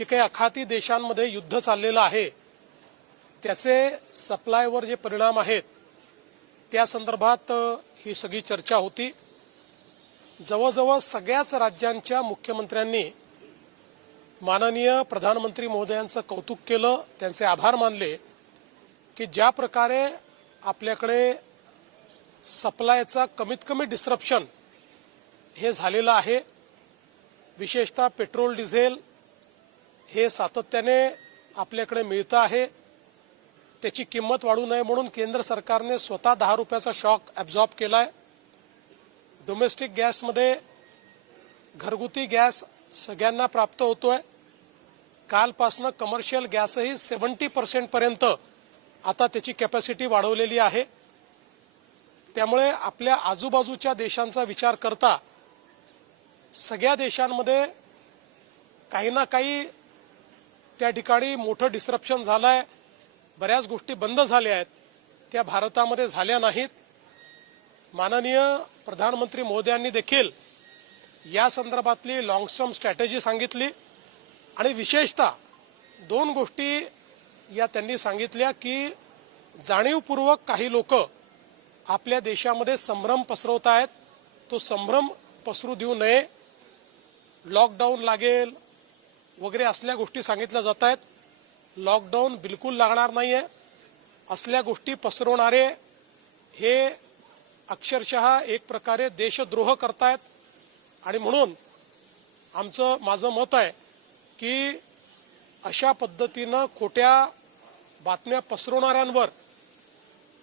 जे काही आखाती देशांमध्ये युद्ध चाललेलं आहे त्याचे सप्लायवर जे परिणाम आहेत त्या संदर्भात ही सगळी चर्चा होती। जवळजवळ सगळ्याच राज्यांच्या मुख्यमंत्र्यांनी माननीय प्रधानमंत्री महोदयांचं कौतुक केलं, त्यांचे आभार मानले की ज्या प्रकारे आपल्याकडे सप्लायचा कमीत कमी डिस्रप्शन हे झालेलं आहे, विशेषतः पेट्रोल डिझेल हे सातत्याने आपल्याकडे मिळतं आहे, त्याची किंमत वाढू नये म्हणून केंद्र सरकारने स्वतः 10 रुपयाचा शॉक ॲब्झॉर्ब केलाय। डोमेस्टिक गॅसमध्ये घरगुती गॅस सगळ्यांना प्राप्त होतोय। कालपासनं कमर्शियल गॅसही 70% पर्यंत आता त्याची कॅपॅसिटी वाढवलेली आहे। त्यामुळे आपल्या आजूबाजूच्या देशांचा विचार करता सगळ्या देशांमध्ये काही ना काही त्या ठिकाणी मोठं डिस्रप्शन झालंय, बऱ्याच गोष्टी बंद झाल्या आहेत, त्या भारतामध्ये झाल्या नाहीत। माननीय प्रधानमंत्री महोदयांनी देखील या संदर्भातली लॉंग टर्म स्ट्रॅटेजी सांगितली आणि विशेषतः 2 गोष्टी या त्यांनी सांगितल्या की जाणीवपूर्वक काही लोक आपल्या देशामध्ये संभ्रम पसरवत आहेत, तो संभ्रम पसरू देऊ नये, लॉकडाऊन लागेल वगैरे असल्या गोष्टी सांगितल्या जात आहेत। लॉकडाऊन बिलकुल लागणार नाहीये, असल्या गोष्टी पसरवणारे हे अक्षरशः एक प्रकारे देशद्रोह करतायत आणि म्हणून माझं मत आहे की अशा पद्धतीनं खोट्या बातम्या पसरवणाऱ्यांवर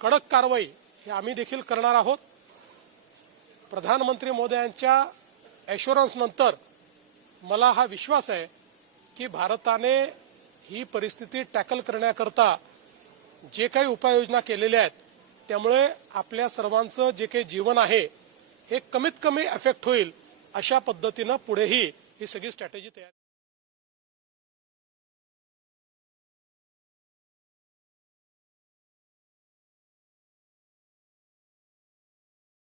कडक कारवाई हे आम्ही देखील करणार आहोत। प्रधानमंत्री महोदयांच्या ॲश्युरन्स नंतर मला हा विश्वास आहे की भारताने ही परिस्थिती टॅकल करण्याकरता जे काही उपाययोजना केलेल्या आहेत त्यामुळे आपल्या सर्वांचं जे काही जीवन आहे हे कमीत कमी अफेक्ट होईल अशा पद्धतीनं पुढेही ही सगळी स्ट्रॅटेजी तयार